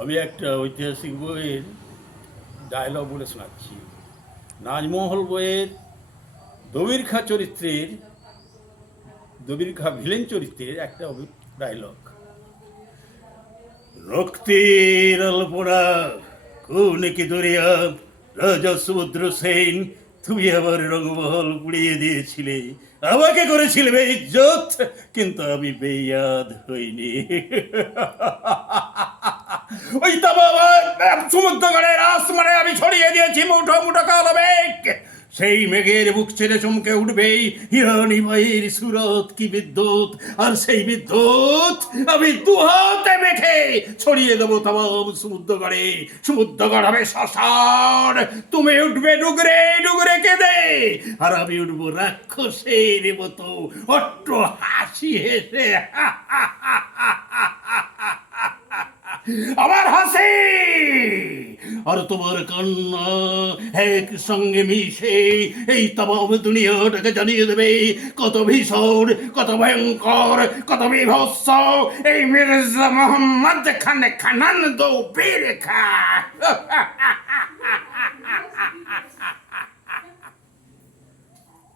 আমি একটা ঐতিহাসিক বইয়ের ডায়লগ বলে শোনাচ্ছি। নাজমহল বইয়ের দবির খাঁ চরিত্রের দবির খাঁ ভিলেন চরিত্রের একটা ডায়লগ। রক্তের আলপনা কোন কি দরিয়া, রাজা সমুদ্র সেন, তুমি আবার রংমহল পুড়িয়ে দিয়েছিলে, আমাকে করেছিলে বেইজ্জত, কিন্তু আমি বেয়াদ হইনি। ওই তো সমুদ্রগড়ের আসমানে আমি ছড়িয়ে দিয়েছি মুঠো মুঠো কালো মেঘ। সেই মেঘের বুক ছেড়ে চমকে উঠবেই হিরণী মায়ের সুরত কি বিদ্যুৎ, আর সেই বিদ্যুৎ আমি দুহাতে মেখে ছড়িয়ে দেবো তাম সমুদ্রগড়ে। সমুদ্রগড় হবে শ্মশান, তুমি উঠবে ডুগরে ডুগরে কেঁদে, আর আমি উঠবো রাক্ষসের মতো অট্ট হাসি হেসে। আমার হাসি আর তোমার কান্না একসঙ্গে মিশে এই তামাম দুনিয়াটাকে জানিয়ে দেবে কত ভীষণ, কত ভয়ঙ্কর, কত বিভৎস এই মির্জা মোহাম্মদ খান খানান দো বীর খা।